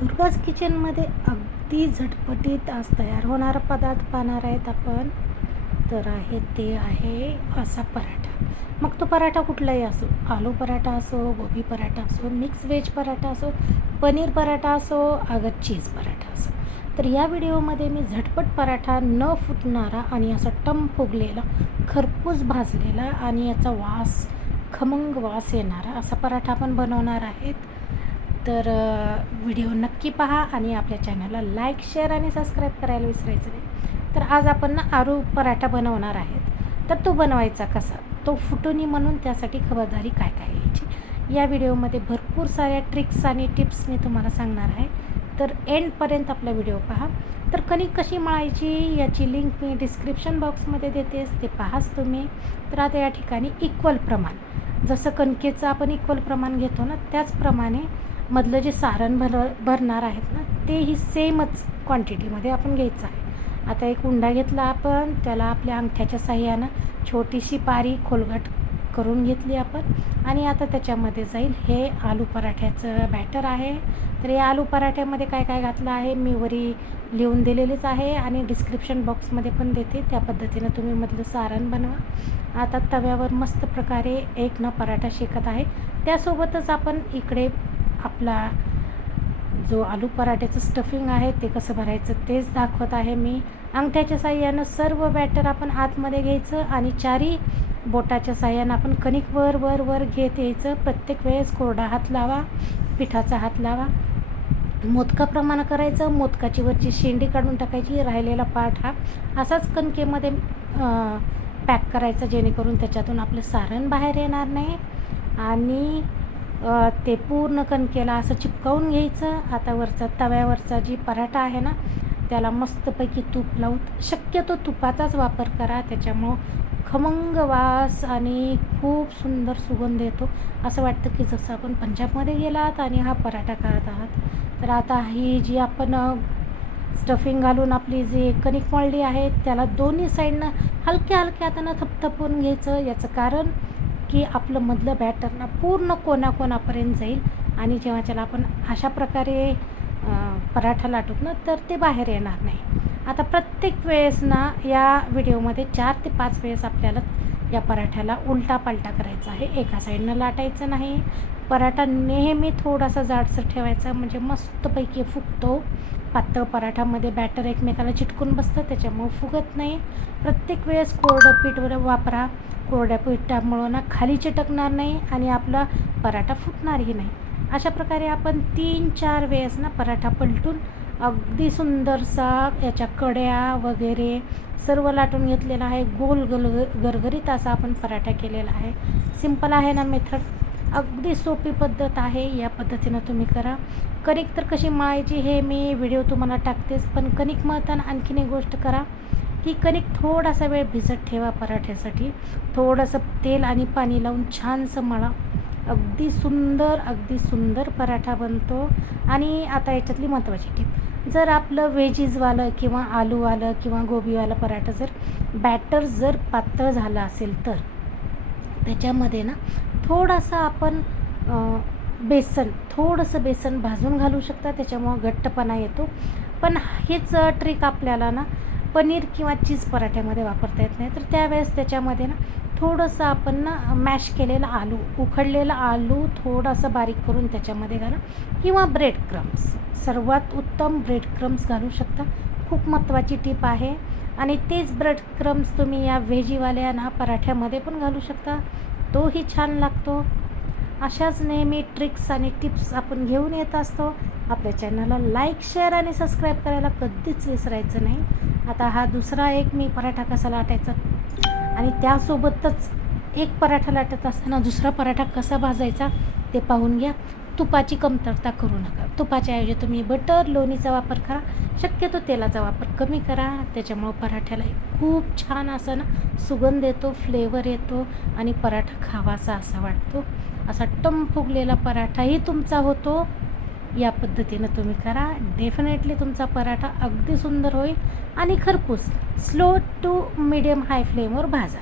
दुर्गाज किचनमध्ये अगदी झटपटीत आज तयार होणारा पदार्थ पाहणार आहेत आपण. तर ते आहे असा पराठा. मग तो पराठा कुठलाही असो, आलू पराठा असो, गोबी पराठा असो, मिक्स व्हेज पराठा असो, पनीर पराठा असो, अगर चीज पराठा असो. तर या व्हिडिओमध्ये मी झटपट पराठा न फुटणारा आणि असा टम फुगलेला, खरपूस भाजलेला आणि याचा वास, खमंग वास येणारा असा पराठा आपण बनवणार आहेत. तर व्हिडिओ नक्की पहा आणि आपल्या चॅनलला लाईक, शेअर आणि सबस्क्राईब करायला विसरायचं नाही. तर आज आपण ना आलू पराठा बनवणार आहेत. तर तो बनवायचा कसा, तो फुटू नये म्हणून त्यासाठी खबरदारी काय काय घ्यायची, या व्हिडिओमध्ये भरपूर साऱ्या ट्रिक्स आणि टिप्स मी तुम्हाला सांगणार आहे. तर एंडपर्यंत आपला व्हिडिओ पहा. तर कणिक कशी मळायची याची लिंक मी डिस्क्रिप्शन बॉक्समध्ये देतेस, ते पाहाच तुम्ही. तर आता या ठिकाणी इक्वल प्रमाण, जसं कणकेचं आपण इक्वल प्रमाण घेतो ना, त्याचप्रमाणे मधलं जे सारण भरणार आहेत ना, तेही सेमच क्वांटिटीमध्ये आपण घ्यायचं आहे. आता एक उंडा घेतला आपण, त्याला आपल्या अंगठ्याच्या साह्यानं छोटीशी पारी खोलगट करून घेतली आपण आणि आता त्याच्यामध्ये जाईल हे आलू पराठ्याचं बॅटर आहे. तर या आलू पराठ्यामध्ये काय काय घातलं आहे मी वरी लिहून दिलेलेच आहे आणि डिस्क्रिप्शन बॉक्समध्ये पण देते. त्या पद्धतीनं तुम्ही मधलं सारण बनवा. आता तव्यावर मस्त प्रकारे एक पराठा शेकत आहे. त्यासोबतच आपण इकडे आपला जो आलू पराठ्याचं स्टफिंग आहे ते कसं भरायचं तेच दाखवत आहे मी. अंगठ्याच्या साह्यानं सर्व बॅटर आपण आतमध्ये घ्यायचं आणि चारी बोटाच्या साह्यानं आपण कणिक वर वर वर घेत यायचं. प्रत्येक वेळेस कोरडा हात लावा, पिठाचा हात लावा. मोदकाप्रमाणे करायचं. मोदकाची वरची शेंडी काढून टाकायची, राहिलेला पार्ट हा असाच कणकेमध्ये पॅक करायचं, जेणेकरून त्याच्यातून आपलं सारण बाहेर येणार नाही. आणि ते पूर्ण कणकेला असं चिपकावून घ्यायचं. आता वरचा तव्यावरचा जी पराठा आहे ना, त्याला मस्तपैकी तूप लावून, शक्यतो तुपाचाच वापर करा, त्याच्यामुळं खमंग वास आणि खूप सुंदर सुगंध येतो. असं वाटतं की जसं आपण पंजाबमध्ये गेलात आणि हा पराठा खात आहात. तर आता ही जी आपण स्टफिंग घालून आपली जी कणिक मळली आहे, त्याला दोन्ही साईडनं हलक्या हलक्या हातानं थपथपवून घ्यायचं. याचं कारण की आपलं मधलं बॅटर ना पूर्ण कोणाकोणापर्यंत जाईल आणि जेव्हा त्याला आपण अशा प्रकारे पराठा लाटूत ना, तर ते बाहेर येणार नाही. आता प्रत्येक वेळेस ना या व्हिडिओमध्ये 4 ते 5 वेळेस आपल्याला या पराठ्याला उलटा पालटा करायचा आहे, एका साईडनं लाटायचं नाही. पराठा नेहमी थोडासा जाडसर ठेवायचा, म्हणजे मस्तपैकी फुगतो. पातळ पराठामध्ये बॅटर एकमेकाला चिटकून बसतं, त्याच्यामुळं फुगत नाही. प्रत्येक वेळेस कोरडं पीठ वापरा. कोरड्या पिठामुळं ना खाली चिटकणार नाही आणि आपला पराठा फुटणारही नाही. अशा प्रकारे आपण 3-4 वेळेस ना पराठा पलटून अगदी सुंदरसा याच्या कड्या वगैरे सर्व लाटून घेतलेला आहे. गोल गरगरीत असा आपण पराठा केलेला आहे. सिंपल आहे ना मेथड, अगदी सोपी पद्धत आहे. या पद्धतीनं तुम्ही करा. कणिक तर कशी मळायची हे मी व्हिडिओ तुम्हाला टाकतेच, पण कणिक मळताना आणखीन एक गोष्ट करा की कणिक थोडासा वेळ भिजत ठेवा पराठ्यासाठी. थोडंसं तेल आणि पाणी लावून छानसं मळा. अगदी सुंदर पराठा बनतो. आणि आता याच्यातली महत्त्वाची टीप, जर आपलं व्हेजीजवालं किंवा आलूवालं किंवा गोबीवालं पराठा बॅटर जर पातळ झालं असेल, तर त्याच्यामध्ये ना थोडासा आपण थोडंसं बेसन भाजून घालू शकता, त्याच्यामुळं घट्टपणा येतो. पण हेच ट्रिक आपल्याला ना पनीर किंवा चीज पराठ्यामध्ये वापरता येत नाही. तर त्यावेळेस त्याच्यामध्ये ना थोडंसं आपण ना मॅश केलेलं आलू, उकडलेला आलू थोडासा बारीक करून त्याच्यामध्ये घाला, किंवा ब्रेड क्रम्स, सर्वात उत्तम ब्रेड क्रम्स घालू शकता. खूप महत्त्वाची टीप आहे. आणि तेच ब्रेड क्रम्स तुम्ही या व्हेजीवाल्या ना पराठ्यामध्ये पण घालू शकता, तोही छान लागतो. अशाच नेहमी ट्रिक्स आणि टिप्स आपण घेऊन येत असतो. आपल्या चॅनलला लाईक, शेअर आणि सबस्क्राईब करायला कधीच विसरायचं नाही. आता हा दुसरा एक मी पराठा कसा लाटायचा आणि त्यासोबतच एक पराठा लाटत असताना दुसरा पराठा कसा भाजायचा ते पाहून घ्या. तुपाची कमतरता करू नका. तुपाच्या ऐवजी तुम्ही बटर, लोणीचा वापर करा. शक्यतो तेलाचा वापर कमी करा. त्याच्यामुळं पराठ्याला खूप छान असं ना सुगंध येतो, फ्लेवर येतो आणि पराठा खावासा असा वाटतो. असा टम फुगलेला पराठाही तुमचा होतो. या पद्धतीनं तुम्ही करा. डेफिनेटली तुमचा पराठा अगदी सुंदर होईल आणि खरपूस स्लो टू मीडियम हाय फ्लेमवर भाजा.